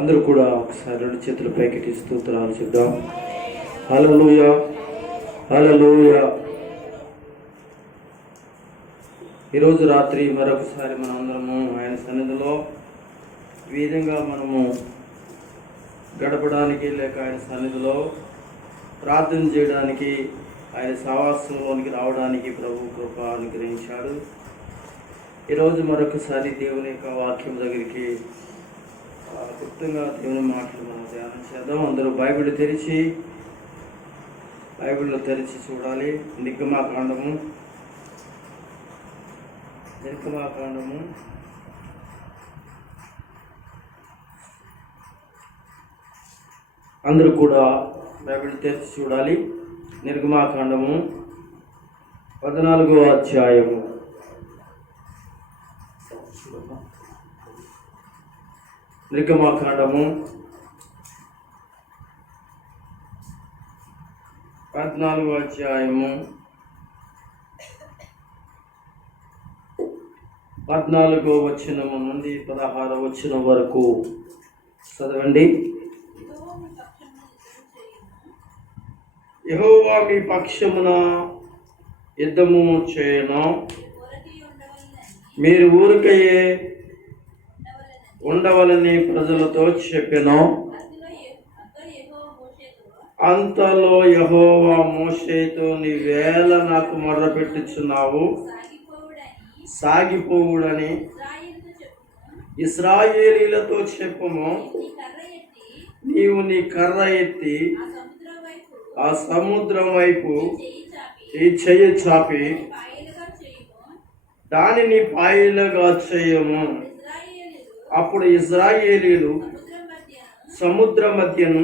అందరూ కూడా ఒకసారి రెండు చేతులు పైకెత్తి స్తోత్రాలు చెప్దాం. హల్లెలూయా, హల్లెలూయా. ఈరోజు రాత్రి మరొకసారి మనం అందరము ఆయన సన్నిధిలో ఈ విధంగా మనము గడపడానికి, లేక ఆయన సన్నిధిలో ప్రార్థన చేయడానికి, ఆయన సహవాసంలోనికి రావడానికి ప్రభు కృప అనుగ్రహించాడు. ఈరోజు మరొకసారి దేవుని యొక్క వాక్యం దగ్గరికి గుప్తంగా దేవుని మాటలు మనం ధ్యానం చేద్దాం. అందరూ బైబిల్ బైబిల్లో తెరిచి చూడాలి. నిర్గమాకాండము అందరూ కూడా బైబిల్ తెరిచి చూడాలి. నిర్గమాకాండము 14వ అధ్యాయము. నిర్గమాకాండము 14వ అధ్యాయము 14వ వచనము నుండి 16వ వచనం వరకు చదవండి. యెహోవా మీ పక్షమున యుద్ధము చేయను, మీరు ఊరికయే ఉండవలని ప్రజలతో చెప్పెను. అంతలో యెహోవా మోషేతో, నీవేళ నాకు మొర్ర పెట్టుచున్నావు, సాగిపోవుడని ఇశ్రాయేలీలతో చెప్పుము. నీవు నీ కర్ర ఎత్తి ఆ సముద్రం వైపు ఈ చెయ్యి చాపి దానిని పాయలుగా చేయము. అప్పుడు ఇశ్రాయేలీలు సముద్ర మధ్యను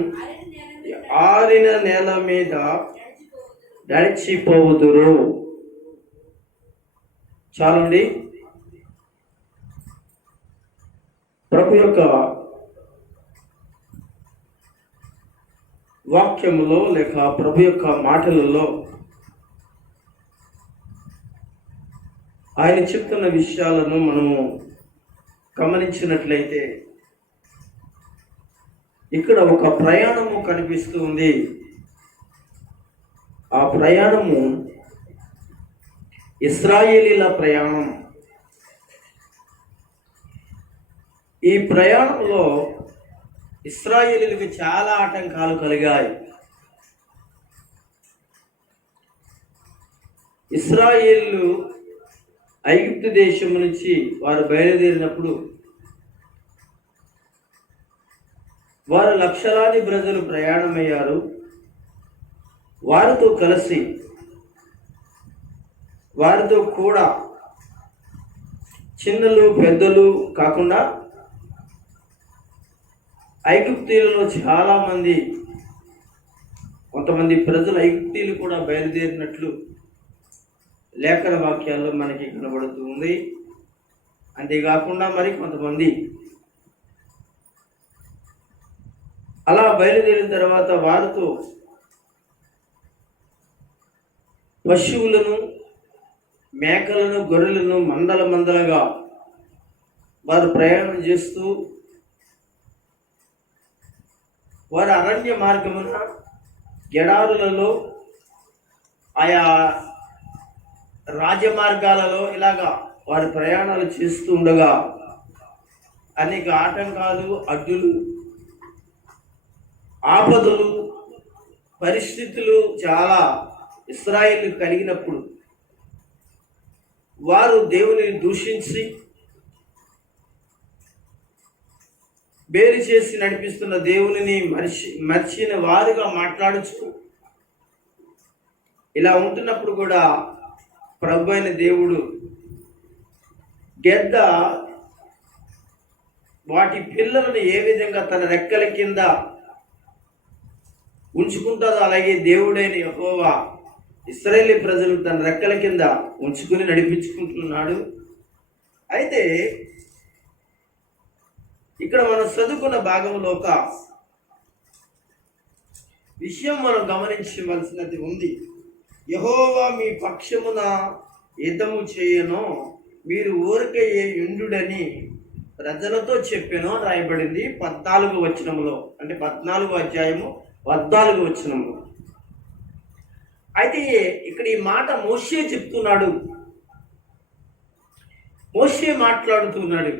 ఆరిన నేల మీద నడిచిపోవుదురు. చాలండి. ప్రభు యొక్క వాక్యములో, లేక ప్రభు యొక్క మాటలలో ఆయన చెప్తున్న విషయాలను మనము గమనించినట్లయితే ఇక్కడ ఒక ప్రయాణము కనిపిస్తుంది. ఆ ప్రయాణము ఇశ్రాయేలీల ప్రయాణం. ఈ ప్రయాణంలో ఇశ్రాయేలీలకు చాలా ఆటంకాలు కలిగాయి. ఇశ్రాయేలు ఐగుప్తు దేశం నుంచి వారు బయలుదేరినప్పుడు వారు లక్షలాది ప్రజలు ప్రయాణమయ్యారు. వారితో కలిసి, వారితో కూడా చిన్నలు పెద్దలు కాకుండా ఐగుప్తీయులలో చాలా మంది, కొంతమంది ప్రజలు ఐగుప్తీయులు కూడా బయలుదేరినట్లు లేఖన వాక్యాల్లో మనకి కనబడుతుంది. అంతేకాకుండా మరి కొంతమంది అలా బయలుదేరిన తర్వాత వారితో పశువులను, మేకలను, గొర్రెలను మందలుగా వారు ప్రయాణం చేస్తూ వారు అరణ్య మార్గమున, ఎడారులలో, ఆయా రాజమార్గాలలో ఇలాగా వారి ప్రయాణాలు చేస్తూ ఉండగా అనేక ఆటంకాలు, అడ్డులు, ఆపదలు, పరిస్థితులు చాలా ఇశ్రాయేలు కలిగినప్పుడు వారు దేవుని దూషించి వేరు చేసి నడిపిస్తున్న దేవునిని మర్చిన వారుగా మాట్లాడుచు ఇలా ఉంటున్నప్పుడు కూడా ప్రభు అయిన దేవుడు గెద్ద వాటి పిల్లలను ఏ విధంగా తన రెక్కల కింద ఉంచుకుంటుందో, అలాగే దేవుడైన యెహోవా ఇశ్రాయేలు ప్రజలు తన రెక్కల కింద ఉంచుకుని నడిపించుకుంటున్నాడు. అయితే ఇక్కడ మనం చదువుకున్న భాగంలో ఒక విషయం మనం గమనించవలసినది ఉంది. యెహోవా మీ పక్షమున యుద్ధము చేయను, మీరు ఊరికయే యుండుడని ప్రజలతో చెప్పాను అని రాయబడింది 14వ వచనంలో, అంటే 14వ అధ్యాయము 14వ వచనంలో. అయితే ఇక్కడ ఈ మాట మోషే చెప్తున్నాడు, మోషే మాట్లాడుతున్నాడు.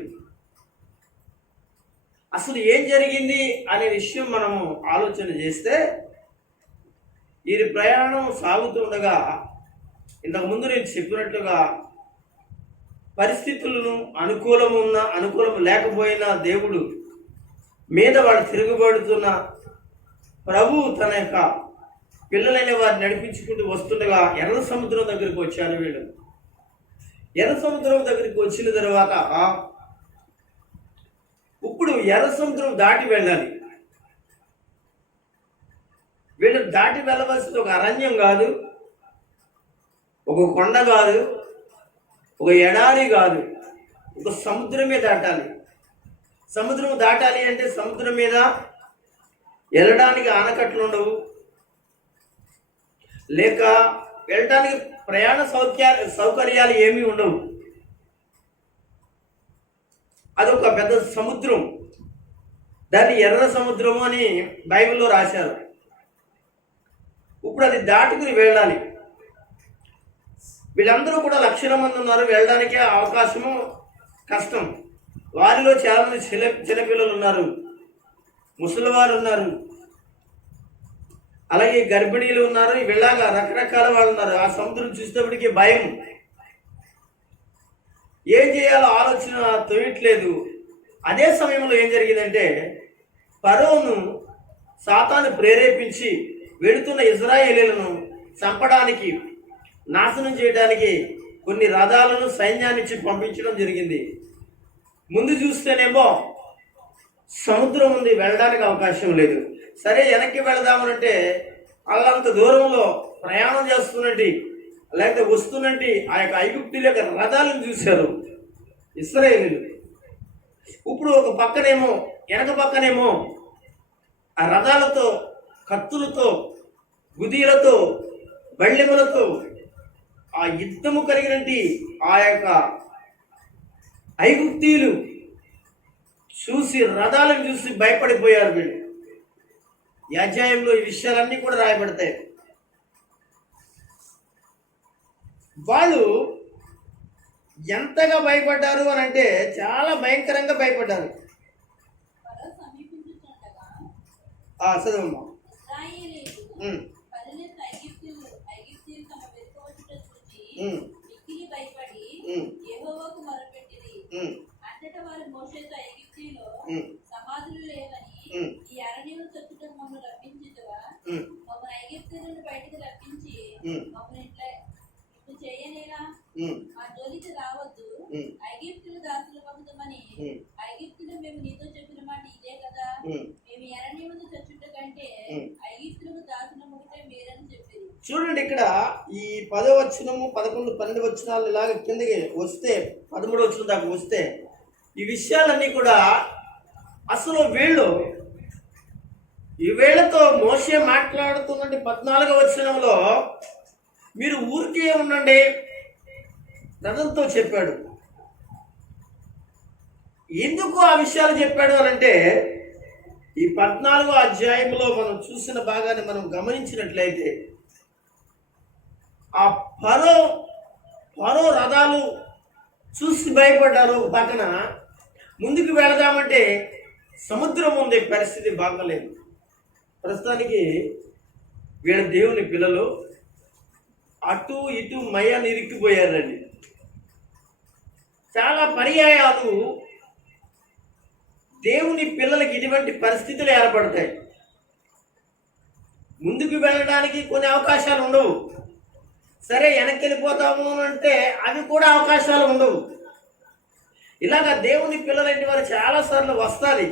అసలు ఏం జరిగింది అనే విషయం మనము ఆలోచన చేస్తే, ఈ ప్రయాణం సాగుతుండగా ఇంతకుముందు నేను చెప్పినట్లుగా పరిస్థితులను అనుకూలం లేకపోయినా దేవుడు మీద వాడు తిరుగుబడుతున్న ప్రభు తన యొక్క పిల్లలైన వారిని నడిపించుకుంటూ వస్తుండగా ఎర్ర సముద్రం దగ్గరికి వచ్చారు వీళ్ళు. ఎర్ర సముద్రం దగ్గరికి వచ్చిన తర్వాత ఇప్పుడు ఎర్ర సముద్రం దాటి వెళ్ళాలి. వీళ్ళు దాటి వెళ్ళవలసింది ఒక అరణ్యం కాదు, ఒక కొండ కాదు, ఒక ఎడారి కాదు, ఒక సముద్రమే దాటాలి. సముద్రం దాటాలి అంటే సముద్రం మీద వెళ్ళడానికి ఆనకట్లు ఉండవు, లేక వెళ్ళటానికి ప్రయాణ సౌకర్యాలు ఏమీ ఉండవు. అదొక పెద్ద సముద్రం, దాన్ని ఎర్ర సముద్రము అని బైబిల్లో రాశారు. ఇప్పుడు అది దాటుకుని వెళ్ళాలి. వీళ్ళందరూ కూడా లక్షల మంది ఉన్నారు, వెళ్ళడానికే అవకాశము కష్టం. వారిలో చాలామంది చిన్నపిల్లలు ఉన్నారు, ముసలివారు ఉన్నారు, అలాగే గర్భిణీలు ఉన్నారు, ఇలాగా రకరకాల వాళ్ళు ఉన్నారు. ఆ సముద్రం చూసేటప్పటికి భయం, ఏం చేయాలో ఆలోచన తోయట్లేదు. అదే సమయంలో ఏం జరిగిందంటే, ఫరోను సాతాను ప్రేరేపించి వెళుతున్న ఇశ్రాయేలీయులను చంపడానికి, నాశనం చేయడానికి కొన్ని రథాలను సైన్యాన్నిచ్చి పంపించడం జరిగింది. ముందు చూస్తేనేమో సముద్రం ఉంది, వెళ్ళడానికి అవకాశం లేదు. సరే వెనక్కి వెళదామనంటే వాళ్ళంత దూరంలో ప్రయాణం చేస్తున్నట్టు లేకపోతే వస్తున్నట్టు ఆ యొక్క ఐగుప్తుల యొక్క రథాలను చూశారు ఇశ్రాయేలీయులు. ఇప్పుడు ఒక పక్కనేమో వెనక పక్కనేమో ఆ రథాలతో, కత్తులతో, గుదీలతో, బళ్ళెములతో ఆ యుద్ధము కలిగినట్టు ఆ యొక్క ఐగుప్తీయులు చూసి, రథాలను చూసి భయపడిపోయారు వీళ్ళు. ఈ అధ్యాయంలో ఈ విషయాలన్నీ కూడా రాయబడతాయి. వాళ్ళు ఎంతగా భయపడ్డారు అని అంటే చాలా భయంకరంగా భయపడ్డారు. చదవమ్మా. సమాధులు లేవని ఈ అరణ్యము చచ్చుటకు మమ్మల్ని రప్పించుదువా? మమ్మల్ని ఐగుప్తీయులను బయటకు రప్పించి మమ్మల్ని ఇట్లు చేయనేలా? మా జోలికి రావద్దు, ఐగుప్తులు దాసులు పంపుతామని ఐగుప్తులు మేము నీతో చెప్పిన మాట ఇదే కదా. మేము అరణ్యము చచ్చుట కంటే ఐగుప్తులకు దాసులు ఒకటే మేరని చెప్పింది. చూడండి, ఇక్కడ ఈ 10వ వచనము 11, 12 వచనాలు ఇలాగ కిందకి వస్తే 13వ వచనం దాకా వస్తే ఈ విషయాలన్నీ కూడా అసలు ఈ వేళతో మోషే మాట్లాడుతున్నట్టు 14వ వచనంలో మీరు ఊరికే ఉండండి రథంతో చెప్పాడు. ఎందుకు ఆ విషయాలు చెప్పాడు అని అంటే, ఈ 14వ అధ్యాయంలో మనం చూసిన భాగాన్ని మనం గమనించినట్లయితే ఆ ఫరో రథాలు చూసి భయపడ్డారు. పక్కన ముందుకు వెళదామంటే సముద్రం ఉంది, పరిస్థితి బాగలేదు. ప్రస్తుతానికి వీళ్ళ దేవుని పిల్లలు అటు ఇటు మయాన్ని ఇరిక్కిపోయారండి. చాలా పర్యాయాలు దేవుని పిల్లలకి ఇటువంటి పరిస్థితులు ఏర్పడతాయి. ముందుకు వెళ్ళడానికి కొన్ని అవకాశాలు ఉండవు. సరే వెనక్కి వెళ్ళిపోతాము అంటే అవి కూడా అవకాశాలు ఉండవు. ఇలాగ దేవుని పిల్లలంటి వారు చాలాసార్లు వస్తుంది.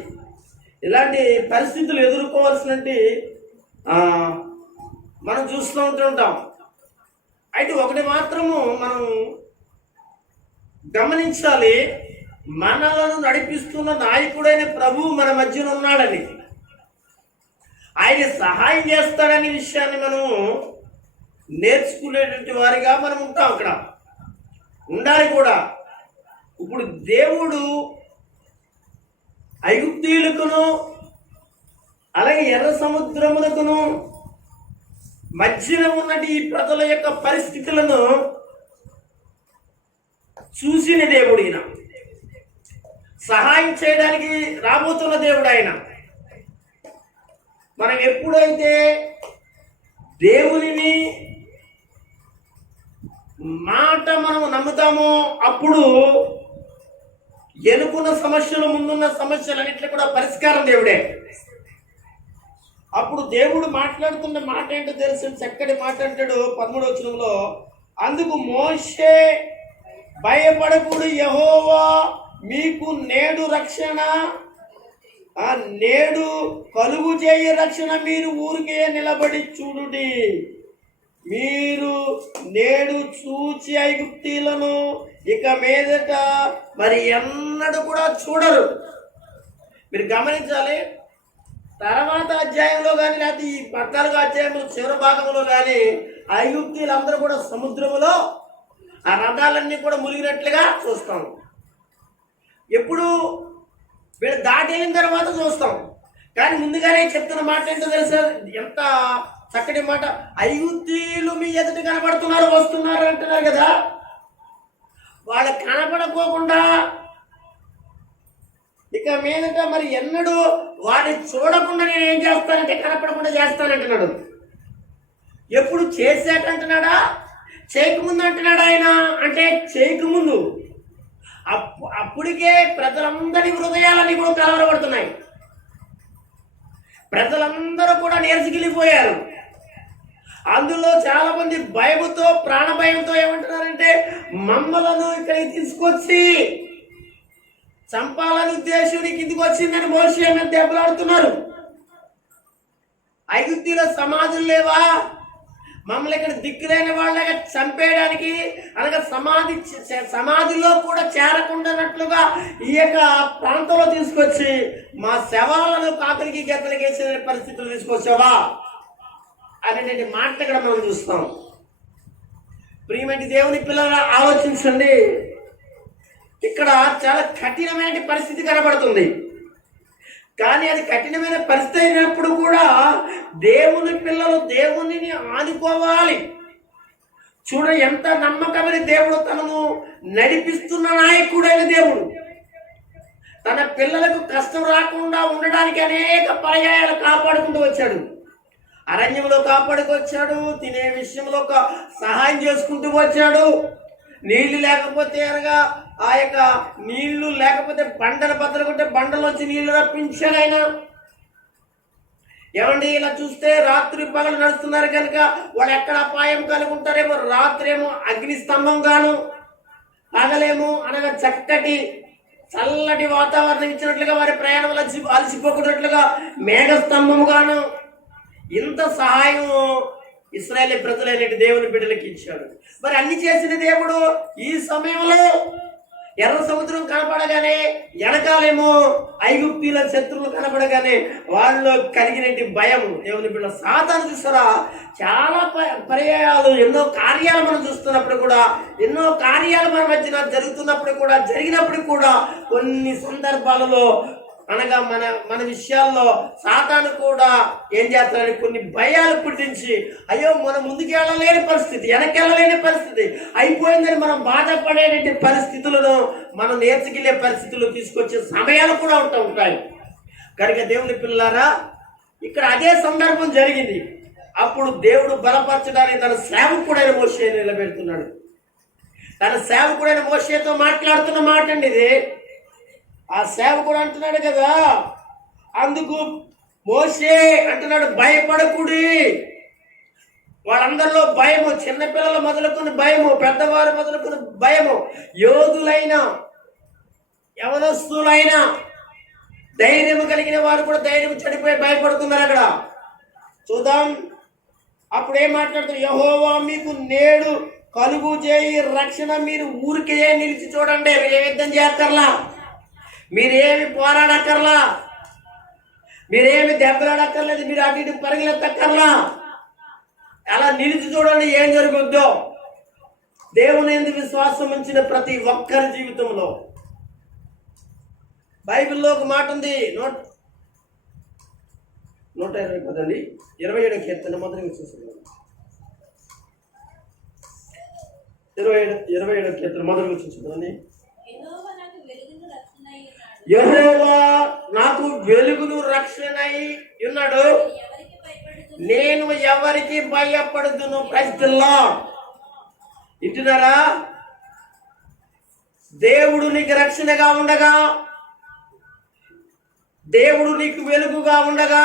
ఇలాంటి పరిస్థితులు ఎదుర్కోవాల్సినట్టు మనం చూస్తూ ఉంటుంటాం. అయితే ఒకటి మాత్రము మనం గమనించాలి, మనలను నడిపిస్తున్న నాయకుడైన ప్రభువు మన మధ్యన ఉన్నాడని, ఆయన సహాయం చేస్తాడనే విషయాన్ని మనం నేర్చుకునేటువంటి వారిగా మనం ఉంటాం. అక్కడ ఉండాలి కూడా. ఇప్పుడు దేవుడు ఐగుప్తీయులకును అలాగే ఎర్ర సముద్రములకును మధ్యలో ఉన్నటి ఈ ప్రజల యొక్క పరిస్థితులను చూసిన దేవుడు ఈయన. సహాయం చేయడానికి రాబోతున్న దేవుడు ఆయన. మనం ఎప్పుడైతే దేవునిని మాట మనం నమ్ముతామో అప్పుడు ఎనుకున్న సమస్యలు, ముందున్న సమస్యలన్నింటినీ కూడా పరిష్కారం దేవుడే. అప్పుడు దేవుడు మాట్లాడుతున్న మాట ఏంటో తెలుసు, చక్కటి మాట అంటాడు 13వ వచనంలో, అందుకు మోషే భయపడకుడు, యెహోవా మీకు నేడు రక్షణ, నేడు కలుగు చేయ రక్షణ, మీరు ఊరికే నిలబడి చూడుడి. మీరు నేడు చూచి ఐగుప్తీయులను ఇక మీదట మరి ఎన్నడూ కూడా చూడరు. మీరు గమనించాలి, తర్వాత అధ్యాయంలో కానీ లేకపోతే ఈ 14వ అధ్యాయంలో చివరి భాగంలో కానీ ఐగుప్తీయులందరూ కూడా సముద్రములో ఆ రథాలన్నీ కూడా మునిగినట్లుగా చూస్తాం. ఎప్పుడు వీళ్ళు దాటి వెళ్ళిన తర్వాత చూస్తాం. కానీ ముందుగానే చెప్తున్న మాట ఏంటో తెలుసా, ఎంత చక్కటి మాట. ఐగుప్తీయులు మీ ఎదుట కనబడుతున్నారు, వస్తున్నారు అంటున్నారు కదా. వాళ్ళు కనపడకోకుండా ఇక మీదట మరి ఎన్నడూ వాడిని చూడకుండా నేను ఏం చేస్తానంటే కనపడకుండా చేస్తానంటున్నాడు. ఎప్పుడు చేసాకంటున్నాడా, చేయకముందు అంటున్నాడు ఆయన. అంటే చేయకముందు అప్పటికే ప్రజలందరి హృదయాలన్నీ కూడా కలవరపడుతున్నాయి. ప్రజలందరూ కూడా నేర్చుకెళ్ళిపోయారు. అందులో చాలా మంది భయముతో, ప్రాణభయంతో ఏమంటున్నారంటే మమ్మలను ఇక్కడికి తీసుకొచ్చి చంపాలని ఉద్దేశం కిందికి వచ్చిందని మోషే మీద దెబ్బలాడుతున్నారు. ఐగుప్తులో సమాధులు లేవా, మమ్మల్ని ఇక్కడ దిక్కులేని వాళ్ళగా చంపేయడానికి, అనగా సమాధిలో కూడా చేరకుండానట్లుగా ఈ యొక్క ప్రాంతంలో తీసుకొచ్చి మా శవాలను కాకులకి గెద్దలకి వేసిన పరిస్థితులు తీసుకొచ్చావా అనేటువంటి మాట ఇక్కడ మనం చూస్తాం. ప్రియమైన దేవుని పిల్లలు ఆలోచించండి, ఇక్కడ చాలా కఠినమైన పరిస్థితి కనబడుతుంది. కానీ అది కఠినమైన పరిస్థితి అయినప్పుడు కూడా దేవుని పిల్లలు దేవునిని ఆదుకోవాలి. చూడ ఎంత నమ్మకమైన దేవుడు, తనను నడిపిస్తున్న నాయకుడైన దేవుడు తన పిల్లలకు కష్టం రాకుండా ఉండడానికి అనేక పర్యాయాలు కాపాడుకుంటూ వచ్చాడు. అరణ్యంలో కాపాడుకొచ్చాడు, తినే విషయంలో సహాయం చేసుకుంటూ వచ్చాడు. నీళ్లు లేకపోతే అనగా ఆ యొక్క నీళ్లు లేకపోతే బండలు బద్దలుకుంటే బండలోంచి నీళ్లు రప్పించాడు ఆయన. ఏమండి, ఇలా చూస్తే రాత్రి పగలు నడుస్తున్నారు కనుక వాళ్ళు ఎక్కడ అపాయం కలిగి ఉంటారేమో. రాత్రి ఏమో అగ్ని స్తంభం గాను, పగలేమో అనగా చక్కటి చల్లటి వాతావరణం ఇచ్చినట్లుగా వారి ప్రయాణం అలసిపోకున్నట్లుగా మేఘ స్తంభం గాను, ఇంత సహాయం ఇశ్రాయేలు ప్రజలైన దేవుని బిడ్డలకి ఇచ్చాడు. మరి అన్ని చేసిన దేవుడు ఈ సమయంలో ఎర్ర సముద్రం కనపడగానే, వెనకాలేమో ఐగుప్తీయుల శత్రువులు కనపడగానే వాళ్ళు కలిగినటువంటి భయం, దేవుని బిడ్డ సాతాను చూస్తారా, చాలా పర్యాయాలు ఎన్నో కార్యాలు మనం చూస్తున్నప్పుడు కూడా, ఎన్నో కార్యాలు మన మధ్యన జరిగినప్పుడు కూడా కొన్ని సందర్భాలలో అనగా మన విషయాల్లో సాతాను కూడా ఏం చేస్తారని కొన్ని భయాలు పుట్టించి, అయ్యో మనం ముందుకు వెళ్ళలేని పరిస్థితి, వెనకెళ్ళలేని పరిస్థితి అయిపోయిందని మనం బాధపడేటువంటి పరిస్థితులను మనం నేర్చుకెళ్లే పరిస్థితులు తీసుకొచ్చే సమయాలు కూడా ఉంటాయి. కనుక దేవుని పిల్లలారా, ఇక్కడ అదే సందర్భం జరిగింది. అప్పుడు దేవుడు బలపరచడానికి తన సేవకుడైన మోషేని నిలబెడుతున్నాడు. తన సేవకుడైన మోషేతో మాట్లాడుతున్న మాట అండి ఇది. ఆ సేవకుడు అంటున్నాడు కదా, అందుకు మోషే అంటున్నాడు భయపడకుడి. వాళ్ళందరిలో భయము, చిన్నపిల్లలు మొదలుకొని భయము, పెద్దవారు మొదలుకొని భయము, యోధులైన యవనస్తులైన ధైర్యం కలిగిన వారు కూడా ధైర్యం చనిపోయి భయపడుతున్నారు. అక్కడ చూద్దాం. అప్పుడు ఏం మాట్లాడుతున్నారు, యెహోవా మీకు నేడు కలుగు చేయి రక్షణ, మీరు ఊరికే నిలిచి చూడండి, మీరు ఏ యుద్ధం చేయక్కర్లా, మీరేమి పోరాడక్కర్లా, మీరేమి దెబ్బలాడక్కర్లేదు, మీరు అటు ఇటు పరిగెత్తక్కర్లా, అలా నిలిచి చూడండి ఏం జరుగుద్దో. దేవుని యందు విశ్వాసం ఉంచిన ప్రతి ఒక్కరి జీవితంలో బైబిల్లో ఒక మాట ఉంది, 120 పదండి, 27 కీర్తన మొదటి చూసాను. 27 కీర్తన మొదటి చూసాను. యెహోవా నాకు వెలుగును రక్షణై ఉన్నాడు, నేను ఎవరికి భయపడుదును. Praise the lord. ఇంటున్నారా? దేవుడు నీకు రక్షణగా ఉండగా, దేవుడు నీకు వెలుగుగా ఉండగా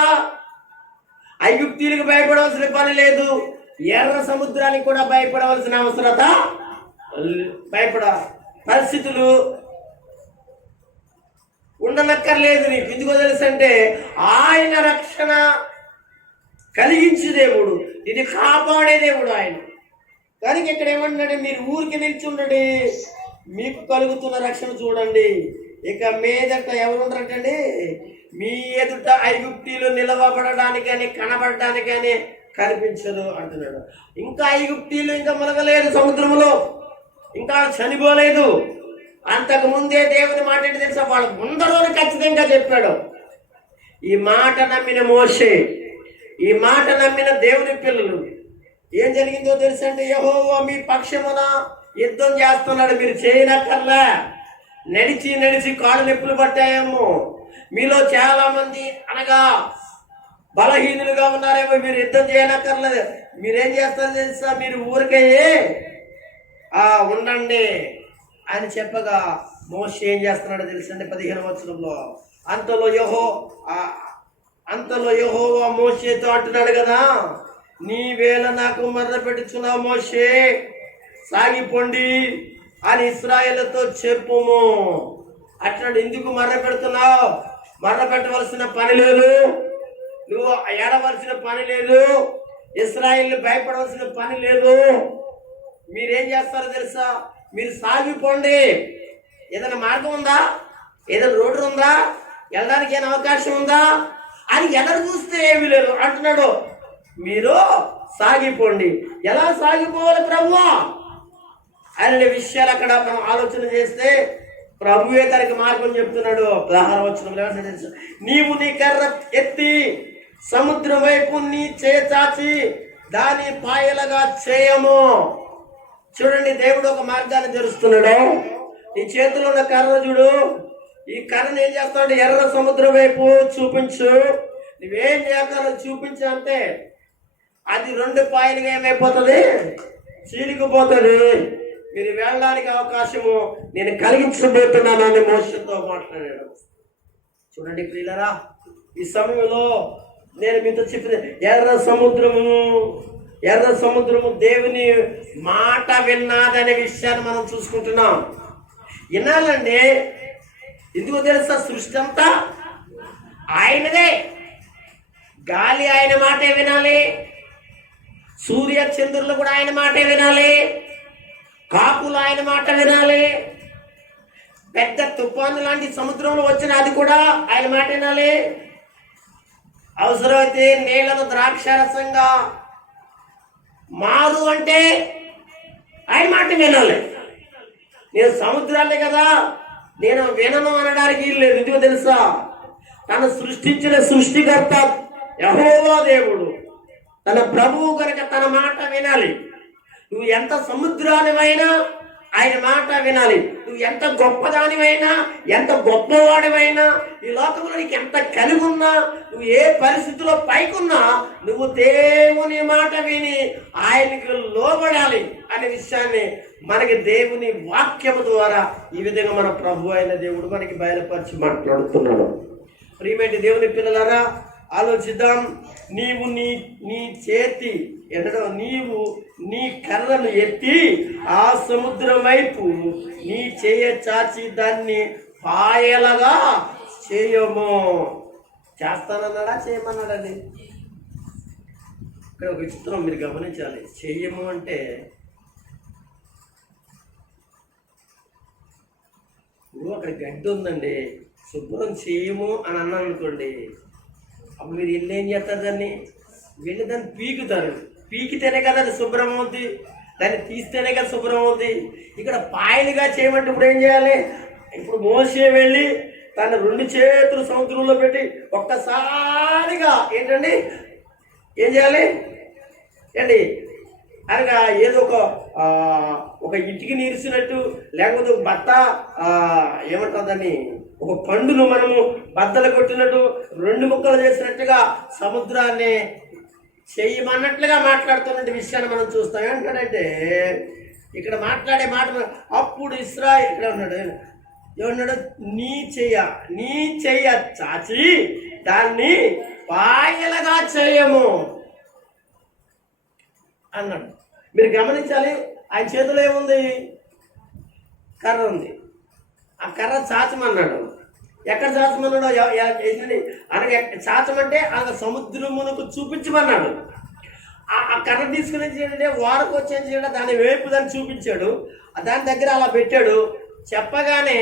ఐగుప్తీయులకు భయపడవలసిన పని లేదు, ఎర్ర సముద్రానికి కూడా భయపడవలసిన అవసరత పరిస్థితులు ఉండనక్కర్లేదు నీకు. ఎందుకో తెలుసంటే ఆయన రక్షణ కలిగించే దేవుడు, ఇది కాపాడే దేవుడు ఆయన. కనుక ఇక్కడ ఏమంటున్నాడు, మీరు ఊరికి నిలిచి ఉండండి, మీకు కలుగుతున్న రక్షణ చూడండి. ఇక మీదట ఎవరుండరటండి, మీ ఎదుట ఐగుప్తీలు నిలవబడడానికని కనబడడానికని కనిపించదు అంటున్నాడు. ఇంకా ఐగుప్తీలు ఇంకా మునగలేదు సముద్రంలో, ఇంకా చనిపోలేదు. అంతకు ముందే దేవుని మాట ఏంటి తెలుసా, వాళ్ళు ముందరోని ఖచ్చితంగా చెప్పాడు. ఈ మాట నమ్మిన మోషే, ఈ మాట నమ్మిన దేవుని పిల్లలు ఏం జరిగిందో తెలుసంటే, యెహోవా మీ పక్షమున యుద్ధం చేస్తున్నాడు, మీరు చేయనక్కర్లే. నడిచి నడిచి కాళ్ళు నొప్పులు పట్టాయేమో, మీలో చాలా మంది అనగా బలహీనులుగా ఉన్నారేమో, మీరు యుద్ధం చేయనక్కర్లేదు. మీరేం చేస్తారో తెలుసా, మీరు ఊరికే ఉండండి అని చెప్పగా మోషే ఏం చేస్తున్నాడో తెలుసండి, 15వ వచనంలో అంతలో యెహోవా మోషేతో అంటున్నాడు కదా, నీవేళ నాకు మర్ర పెట్టుచున్నావు మోషే, సాగిపోండి అని ఇశ్రాయేలుతో చెప్పుము అట్లాంటి. ఎందుకు మర్ర పెడుతున్నావు? మర్ర పెట్టవలసిన పని లేదు, నువ్వు ఏడవలసిన పని లేదు, ఇశ్రాయేలుని భయపడవలసిన పని లేదు. మీరేం చేస్తారో తెలుసా, మీరు సాగిపోండి. ఏదైనా మార్గం ఉందా, ఏదైనా రోడ్డు ఉందా, వెళ్ళడానికి ఏమైనా అవకాశం ఉందా అని ఎదురు చూస్తే ఏమీ లేదు అంటున్నాడు. మీరు సాగిపోండి. ఎలా సాగిపోవాలి ప్రభువా అనే విషయాలు అక్కడ మనం ఆలోచన చేస్తే ప్రభువే తనకి మార్గం చెప్తున్నాడు. 16వ వచనంలో నీవు నీ కర్ర ఎత్తి సముద్రం వైపు నీ చేచాచి దాని పాయలుగా చేయము. చూడండి, దేవుడు ఒక మార్గాన్ని తెరుస్తున్నాడు. నీ చేతిలో ఉన్న కర్ర చూడు, ఈ కర్రను ఏం చేస్తాడు, ఎర్ర సముద్రం వైపు చూపించు. నువ్వేం చేస్తానో చూపించు అంతే, అది 2 పాయలుగా ఏమైపోతుంది, చీలికిపోతుంది. మీరు వెళ్ళడానికి అవకాశము నేను కలిగించబోతున్నాను అని మోషేతో మాట్లాడాడు. చూడండి ప్రియులారా, ఈ సమయంలో నేను మీతో చెప్పిన ఎర్ర సముద్రము దేవుని మాట విన్నాదనే విషయాన్ని మనం చూసుకుంటున్నాం. వినాలండి, ఎందుకో తెలుసా, సృష్టి అంతా ఆయనదే. గాలి ఆయన మాటే వినాలి, సూర్య చంద్రులు కూడా ఆయన మాటే వినాలి, కాకులు ఆయన మాట వినాలి, పెద్ద తుఫాను లాంటి సముద్రంలో వచ్చిన అది కూడా ఆయన మాట వినాలి. అవసరమైతే నీళ్లను ద్రాక్షారసంగా మారు అంటే ఆయన మాట వినాలి. నేను సముద్రాలే కదా, నేను వినను అనడానికి లేదు. ఎందుకో తెలుసా, తను సృష్టించిన సృష్టికర్త యెహోవా దేవుడు, తన ప్రభువు కనుక తన మాట వినాలి. నువ్వు ఎంత సముద్రానివైనా ఆయన మాట వినాలి. నువ్వు ఎంత గొప్పదానివైనా, ఎంత గొప్పవాడివైనా, ఈ లోకంలో నీకు ఎంత కలిగి ఉన్నా, నువ్వు ఏ పరిస్థితిలో పైకున్నా, నువ్వు దేవుని మాట విని ఆయనకు లోబడాలి అనే విషయాన్ని మనకి దేవుని వాక్యము ద్వారా ఈ విధంగా మన ప్రభు అయిన దేవుడు మనకి బయలుపరిచి మాట్లాడుతున్నాడు. ప్రియమైన దేవుని పిల్లలారా, ఆలోచిద్దాం. నీవు నీ చేతి నీవు నీ కర్రను ఎత్తి ఆ సముద్రం వైపు నీ చేయ చాచి దాన్ని పాయలుగా చేయము. చేస్తానన్నాడా, చేయమన్నాడని? ఇక్కడ ఒక చిత్రం మీరు గమనించాలి. చెయ్యము అంటే అక్కడ గడ్డి ఉందండి, శుభ్రం చేయము అని అన్నాను అనుకోండి, అప్పుడు మీరు ఇల్లు ఏం చేస్తారు, దాన్ని వెళ్ళి దాన్ని పీకుతారు. పీకితేనే కదా అది శుభ్రం అవుద్ది, దాన్ని తీస్తేనే కదా శుభ్రం అవుద్ది. ఇక్కడ పాయలుగా చేయమంటే ఇప్పుడు ఏం చేయాలి? ఇప్పుడు మోసే వెళ్ళి తన 2 చేతులు సముద్రంలో పెట్టి ఒక్కసారిగా ఏంటండి ఏం చేయాలి ఏంటి అనగా ఏదో ఒక ఇటుకి నీరిసినట్టు, లేకపోతే ఒక బత్త ఏమంటుందని ఒక పండును మనము బద్దలు కొట్టినట్టు 2 ముక్కలు చేసినట్టుగా సముద్రాన్ని చెయ్యమన్నట్లుగా మాట్లాడుతున్న విషయాన్ని మనం చూస్తాం. ఏమంటాడంటే ఇక్కడ మాట్లాడే మాట, అప్పుడు ఇశ్రాయేలు ఇక్కడ ఉన్నాడు, ఏమన్నాడు, నీ చెయ్య చాచి దాన్ని పాయలుగా చేయము అన్నాడు. మీరు గమనించాలి, ఆయన చేతిలో ఏముంది, కర్ర ఉంది. ఆ కర్ర చాచమన్నాడు. ఎక్కడ చాచమన్నాడు ఏంటండి అనగా చాచమంటే అనగా సముద్రమునకు చూపించమన్నాడు. ఆ కర్ర తీసుకుని చేయండి వారకు వచ్చేది చేయండి, దాని వైపు దాన్ని చూపించాడు, దాని దగ్గర అలా పెట్టాడు. చెప్పగానే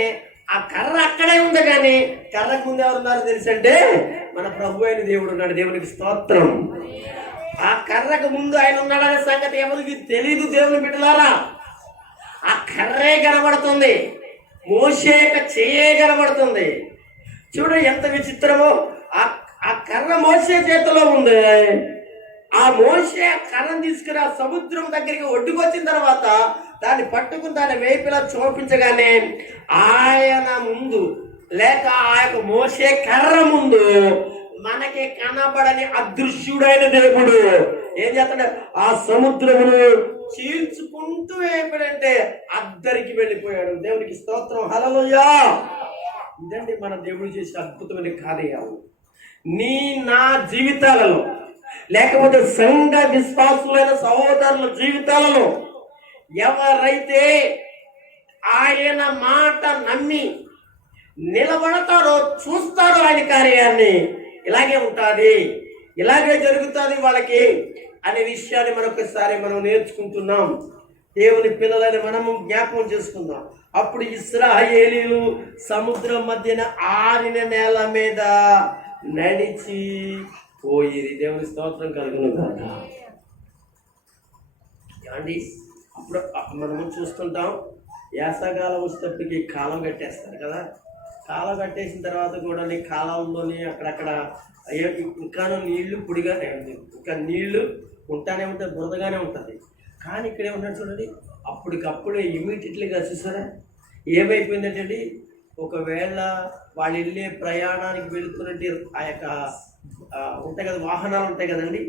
ఆ కర్ర అక్కడే ఉంది, కానీ కర్రకు ముందు ఎవరున్నారు తెలుసంటే మన ప్రభు అయిన దేవుడు ఉన్నాడు. దేవునికి స్తోత్రం. ఆ కర్రకు ముందు ఆయన ఉన్నాడనే సంగతి ఎవరికి తెలీదు. దేవుని బిడ్డలారా, ఆ కర్రే కనబడుతుంది, మోషే యొక్క చెయ్యే కనబడుతుంది. చూడు ఎంత విచిత్రమో. ఆ కర్ర మోషే చేతిలో ఉంది. ఆ మోషే కర్రను తీసుకుని ఆ సముద్రం దగ్గరికి ఒడ్డుకొచ్చిన తర్వాత దాన్ని పట్టుకుని దాన్ని వేపిలా చూపించగానే ఆయన ముందు లేక ఆ యొక్క మోషే కర్ర ముందు మనకి కనబడని అదృశ్యుడైన దేవుడు ఏం చేస్తాడు, ఆ సముద్రమును చీల్చుకుంటూ వేయబడంటే అద్దరికి వెళ్ళిపోయాడు. దేవునికి స్తోత్రం. హల్లెలూయా. ఇదండి మన దేవుడు చేసే అద్భుతమైన కార్యాలు. నా జీవితాలలో లేకపోతే సంఘ విశ్వాసులైన సహోదరుల జీవితాలలో ఎవరైతే ఆయన మాట నమ్మి నిలబడతారో, చూస్తారో ఆయన కార్యాన్ని, ఇలాగే ఉంటుంది, ఇలాగే జరుగుతుంది వాళ్ళకి అనే విషయాన్ని మరొకసారి మనం నేర్చుకుంటున్నాం. దేవుని పిల్లలని మనము జ్ఞాపకం చేసుకుందాం. అప్పుడు ఇశ్రాయేలీయులు సముద్రం మధ్యన ఆరిన నేల మీద నడిచి పోయిరి. దేవుని స్తోత్రం కలుగును కాక. అండి అప్పుడు మనము చూస్తుంటాం, వేసవకాలం వచ్చేటప్పటికి కాలం కట్టేస్తారు కదా. కాలం కట్టేసిన తర్వాత కూడా కాలంలోని అక్కడక్కడ ఇంకాను నీళ్లు పొడిగానే ఉంది, ఇంకా నీళ్లు ఉంటానే ఉంటుంది, బురదగానే ఉంటుంది. కానీ ఇక్కడ ఏమన్నాడు చూడండి, అప్పటికప్పుడే ఇమీడియట్లీగా చూసారా ఏమైపోయిందంటే, ఒకవేళ వాళ్ళు వెళ్ళే ప్రయాణానికి వెళుతున్నట్టు ఆ యొక్క ఉంటాయి కదా, వాహనాలు ఉంటాయి కదండి,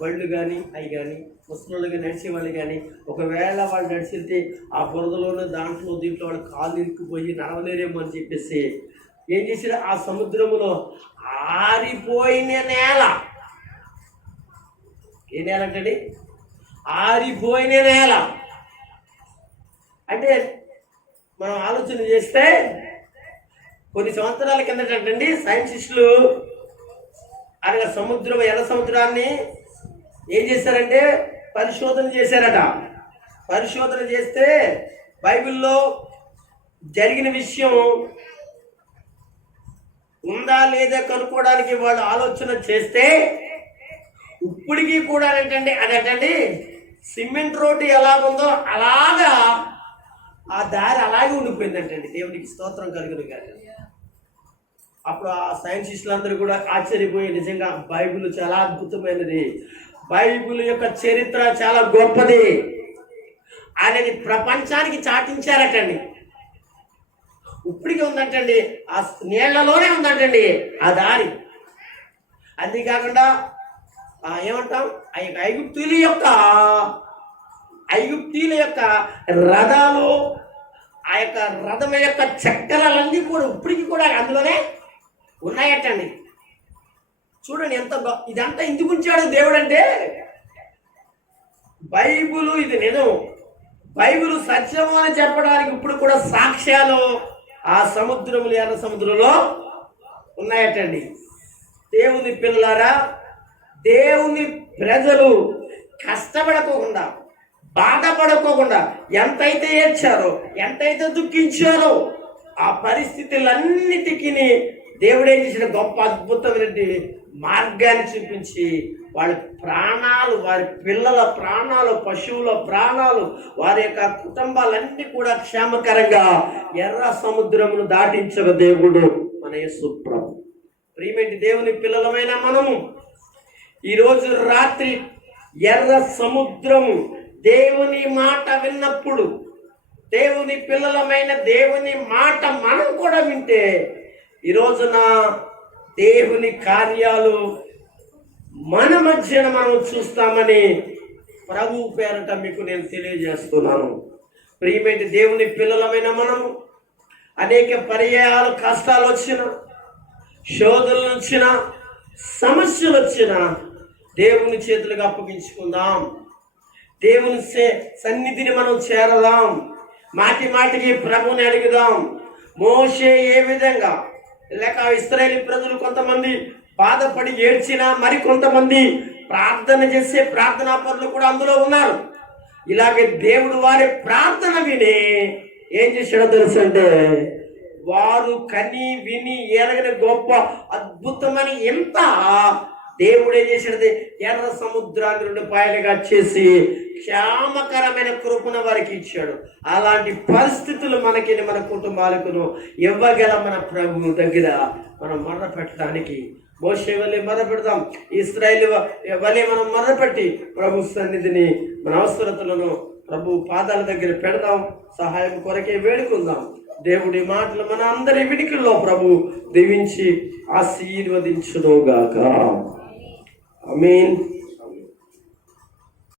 బళ్ళు కానీ అవి కానీ ముసలిగా నడిచే వాళ్ళు కానీ, ఒకవేళ వాళ్ళు నడిచితే ఆ బురదలోనే దీంట్లో వాళ్ళు కాళ్ళు ఇరుక్కుపోయి నడవలేరేమో అని చెప్పేసి ఏం చేశారు, ఆ సముద్రములో ఆరిపోయిన నేల. ఏ నేల అంటే ఆరిపోయిన నేల అంటే మనం ఆలోచన చేస్తే కొన్ని సంవత్సరాల కిందటండి సైంటిస్టులు అనగా ఎర్ర సముద్రాన్ని ఏం చేశారంటే పరిశోధన చేశారట. పరిశోధన చేస్తే బైబిల్లో జరిగిన విషయం ఉందా లేదా కనుక్కోవడానికి వాళ్ళు ఆలోచన చేస్తే ఇప్పటికీ కూడా అదేంటండి సిమెంట్ రోడ్డు ఎలాగుందో అలాగా ఆ దారి అలాగే ఉండిపోయిందంటండి. దేవునికి స్తోత్రం కలుగును గాక. అప్పుడు ఆ సైంటిస్టులందరూ కూడా ఆశ్చర్యపోయి, నిజంగా బైబిల్ చాలా అద్భుతమైనది, బైబిల్ యొక్క చరిత్ర చాలా గొప్పది అనేది ప్రపంచానికి చాటించారటండి. ఇప్పటికీ ఉందంటండి, ఆ నీళ్లలోనే ఉందంటండి ఆ దారి. అంతేకాకుండా ఏమంటాం, ఐగుప్తీయుల యొక్క రథాలు, ఆ యొక్క రథం యొక్క చక్రాలన్నీ కూడా ఇప్పటికీ కూడా అందులోనే ఉన్నాయటండి. చూడండి ఎంత ఇదంతా ఎందుకు ఉంచాడు దేవుడు అంటే, బైబిల్ ఇది నిజం, బైబిల్ సత్యము అని చెప్పడానికి ఇప్పుడు కూడా సాక్ష్యాలు ఆ సముద్రములు ఎర్ర సముద్రంలో ఉన్నాయటండి. దేవుని పిల్లలారా, దేవుని ప్రజలు కష్టపడకోకుండా, బాధపడకోకుండా ఎంతైతే ఏడ్చారో, ఎంతైతే దుఃఖించారో, ఆ పరిస్థితులన్నిటికీ దేవుడు ఏం చేసిన గొప్ప అద్భుతమైన మార్గాన్ని చూపించి వాళ్ళ ప్రాణాలు, వారి పిల్లల ప్రాణాలు, పశువుల ప్రాణాలు, వారి యొక్క కుటుంబాలన్నీ కూడా క్షేమకరంగా ఎర్ర సముద్రమును దాటించిన దేవుడు మన మన యేసు ప్రభు. ప్రియమైన దేవుని పిల్లలమైన మనము ఈరోజు రాత్రి ఎర్ర సముద్రము దేవుని మాట విన్నప్పుడు, దేవుని పిల్లలమైన దేవుని మాట మనం కూడా వింటే ఈ రోజున దేవుని కార్యాలు మన మధ్యన మనం చూస్తామని ప్రభు పేరట మీకు నేను తెలియజేస్తున్నాను. ప్రియమైన దేవుని పిల్లలమైన మనము అనేక పర్యాయాలు కష్టాలు వచ్చిన, శోధనలు వచ్చిన, సమస్యలు వచ్చిన దేవుని చేతులకు అప్పగించుకుందాం. దేవుని సన్నిధిని మనం చేరదాం. మాటి మాటికి ప్రభుని అడుగుదాం. మోషే ఏ విధంగా, లేక ఇశ్రాయేలు ప్రజలు కొంతమంది బాధపడి ఏడ్చినా మరి కొంతమంది ప్రార్థన చేసే ప్రార్థనా పరులు కూడా అందులో ఉన్నారు. ఇలాగే దేవుడు వారి ప్రార్థన విని ఏం చేశాడో తెలుసు అంటే, వారు కని విని ఎరగని గొప్ప అద్భుతమని ఎంత దేవుడు ఏం చేశాడు, ఎర్ర సముద్రాన్ని 2 పాయలుగా చేసి క్షేమకరమైన కృపను వారికి ఇచ్చాడు. అలాంటి పరిస్థితులు మనకి, మన కుటుంబాలకు ఇవ్వగల మన ప్రభు దగ్గర మనం మర్ర పెట్టడానికి మోషే వలె మర్ర పెడతాం. ఇశ్రాయేలు వలె మనం మర్ర పెట్టి ప్రభు సన్నిధిని మన అవసరతలను ప్రభు పాదాల దగ్గర పెడదాం. సహాయం కొరకే వేడుకుందాం. దేవుడి మాటలు మన అందరి వినికిల్లో ప్రభు దీవించి ఆశీర్వదించునుగాక. ఆమేన్.